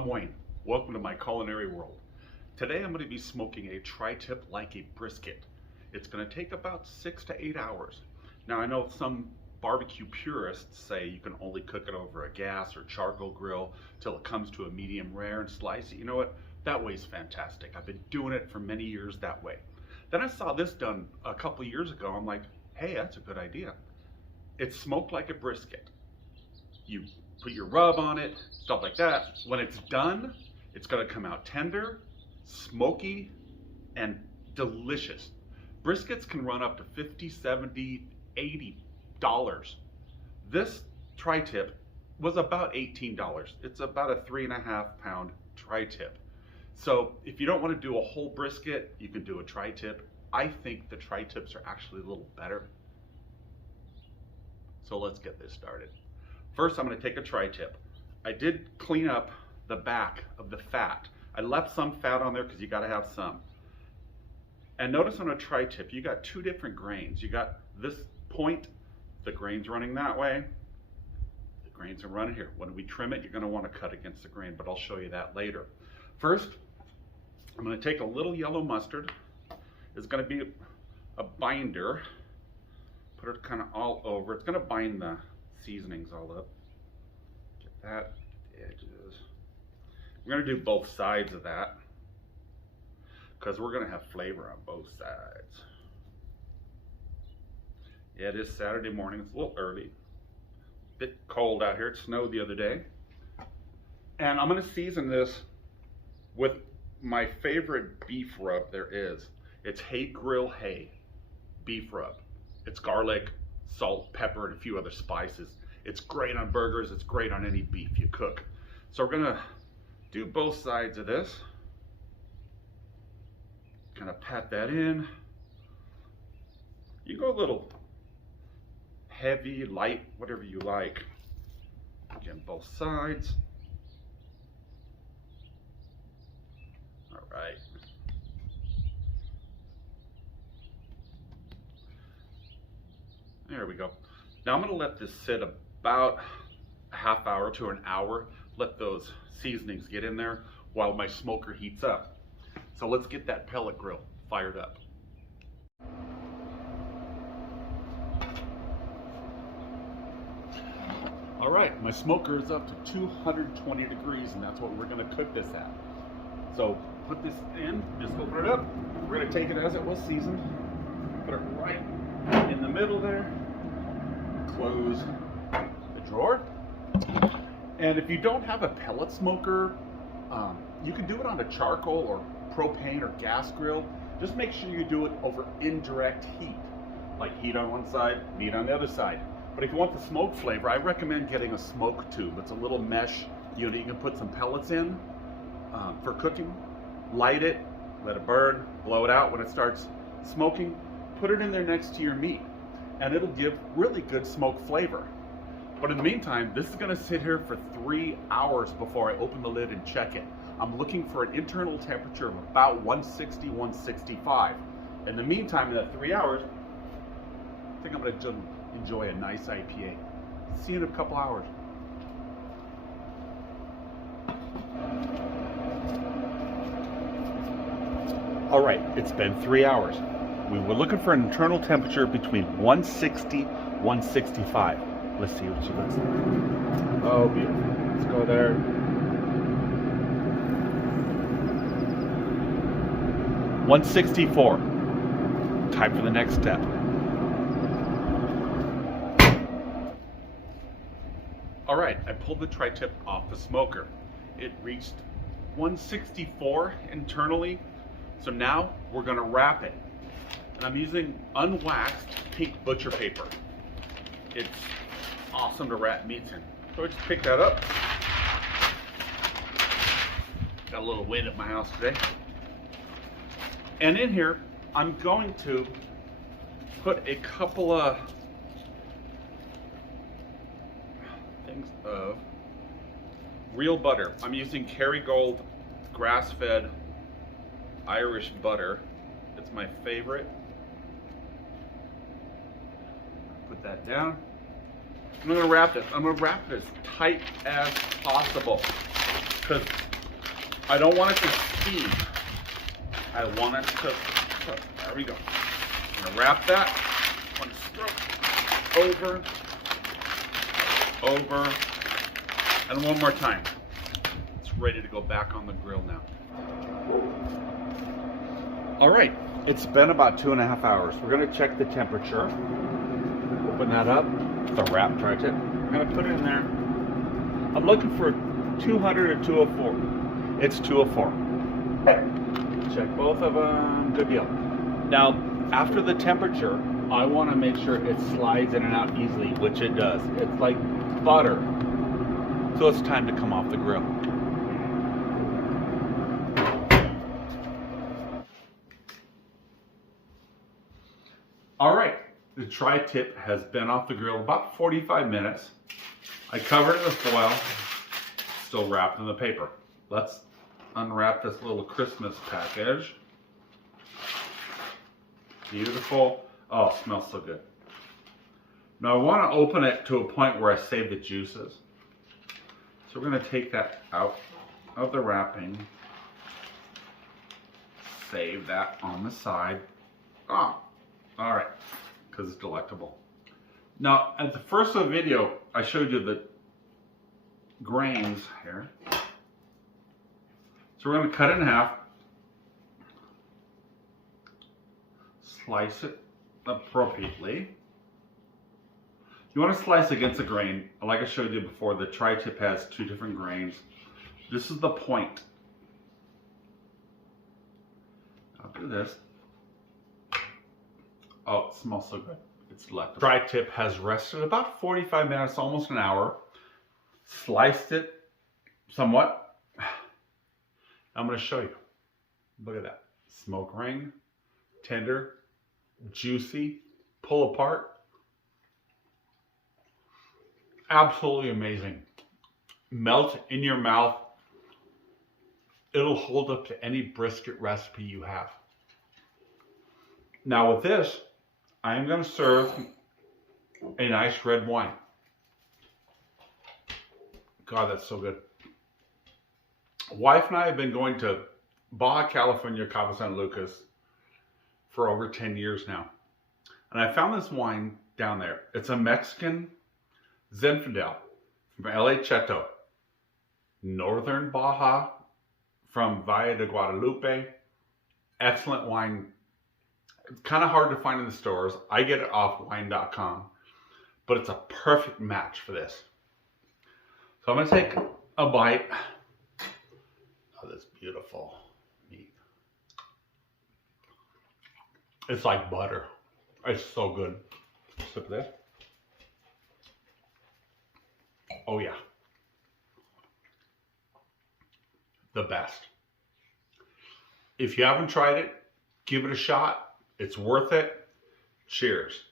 I'm Wayne. Welcome to my culinary world. Today I'm going to be smoking a tri-tip like a brisket. It's going to take about 6 to 8 hours. Now I know some barbecue purists say you can only cook it over a gas or charcoal grill till it comes to a medium rare and slice it. You know what? That way's fantastic. I've been doing it for many years that way. Then I saw this done a couple years ago. I'm like, hey, that's a good idea. It's smoked like a brisket. You put your rub on it, stuff like that. When it's done, it's gonna come out tender, smoky, and delicious. Briskets can run up to $50, $70, $80. This tri-tip was about $18. It's about a 3.5 pound tri-tip. So if you don't want to do a whole brisket, you can do a tri-tip. I think the tri-tips are actually a little better. So let's get this started. First, I'm going to take a tri-tip. I did clean up the back of the fat. I left some fat on there because you got to have some. And notice on a tri-tip, you got two different grains. You got this point, the grain's running that way. The grains are running here. When we trim it, you're going to want to cut against the grain, but I'll show you that later. First, I'm going to take a little yellow mustard. It's going to be a binder. Put it kind of all over. It's going to bind the seasonings all up. Get that, the edges. We're going to do both sides of that because we're going to have flavor on both sides. Yeah, it is Saturday morning. It's a little early. Bit cold out here. It snowed the other day. And I'm going to season this with my favorite beef rub there is. It's Hay Grill Hay beef rub. It's garlic, salt, pepper, and a few other spices. It's great on burgers. It's great on any beef you cook. So we're gonna do both sides of this. Kind of pat that in. You go a little heavy, light, whatever you like. Again, both sides. All right. There we go. Now I'm going to let this sit about a half hour to an hour. Let those seasonings get in there while my smoker heats up. So let's get that pellet grill fired up. All right, my smoker is up to 220 degrees, and that's what we're going to cook this at. So put this in, just open it up. We're going to take it as it was seasoned, put it right in the middle there, close the drawer. And if you don't have a pellet smoker, you can do it on a charcoal or propane or gas grill. Just make sure you do it over indirect heat, like heat on one side, meat on the other side. But if you want the smoke flavor, I recommend getting a smoke tube. It's a little mesh unit. You can put some pellets in for cooking, light it, let it burn, blow it out when it starts smoking, put it in there next to your meat, and it'll give really good smoke flavor. But in the meantime, this is going to sit here for 3 hours before I open the lid and check it. I'm looking for an internal temperature of about 160, 165. In the meantime, in that 3 hours, I think I'm going to enjoy a nice IPA. See you in a couple hours. All right, it's been 3 hours. We were looking for an internal temperature between 160, 165. Let's see what she looks like. Oh, beautiful. Let's go there. 164. Time for the next step. All right, I pulled the tri-tip off the smoker. It reached 164 internally. So now we're gonna wrap it. And I'm using unwaxed pink butcher paper. It's awesome to wrap meats in. So I just pick that up. Got a little wind at my house today. And in here, I'm going to put a couple of things of real butter. I'm using Kerrygold grass-fed Irish butter. It's my favorite. Put that down. I'm going to wrap this. I'm going to wrap it as tight as possible because I don't want it to steam. I want it to cook. There we go. I'm gonna wrap that. One stroke. Over. Over. And one more time. It's ready to go back on the grill now. All right, it's been about 2.5 hours. We're gonna check the temperature. Open that up, the wrap tri-tip. I'm gonna put it in there. I'm looking for 200 or 204. It's 204. Check both of them, good deal. Now, after the temperature, I wanna make sure it slides in and out easily, which it does. It's like butter. So it's time to come off the grill. All right, the tri-tip has been off the grill about 45 minutes. I covered it with foil, still wrapped in the paper. Let's unwrap this little Christmas package. Beautiful. Oh, it smells so good. Now I want to open it to a point where I save the juices. So we're going to take that out of the wrapping. Save that on the side. Oh. All right, because it's delectable. Now, at the first of the video, I showed you the grains here. So we're going to cut it in half. Slice it appropriately. You want to slice against the grain. Like I showed you before, the tri-tip has 2 different grains. This is the point. I'll do this. Oh, it smells so good. It's delectable. Tri-tip has rested about 45 minutes, almost an hour. Sliced it somewhat. I'm going to show you. Look at that. Smoke ring, tender, juicy, pull apart. Absolutely amazing. Melt in your mouth. It'll hold up to any brisket recipe you have. Now with this, I am going to serve a nice red wine. God, that's so good. Wife and I have been going to Baja California, Cabo San Lucas for over 10 years now. And I found this wine down there. It's a Mexican Zinfandel from LA Cheto. Northern Baja from Valle de Guadalupe. Excellent wine. It's kind of hard to find in the stores. I get it off wine.com, but it's a perfect match for this. So I'm going to take a bite of this beautiful meat. It's like butter. It's so good. Sip of this. Oh yeah. The best. If you haven't tried it, give it a shot. It's worth it. Cheers.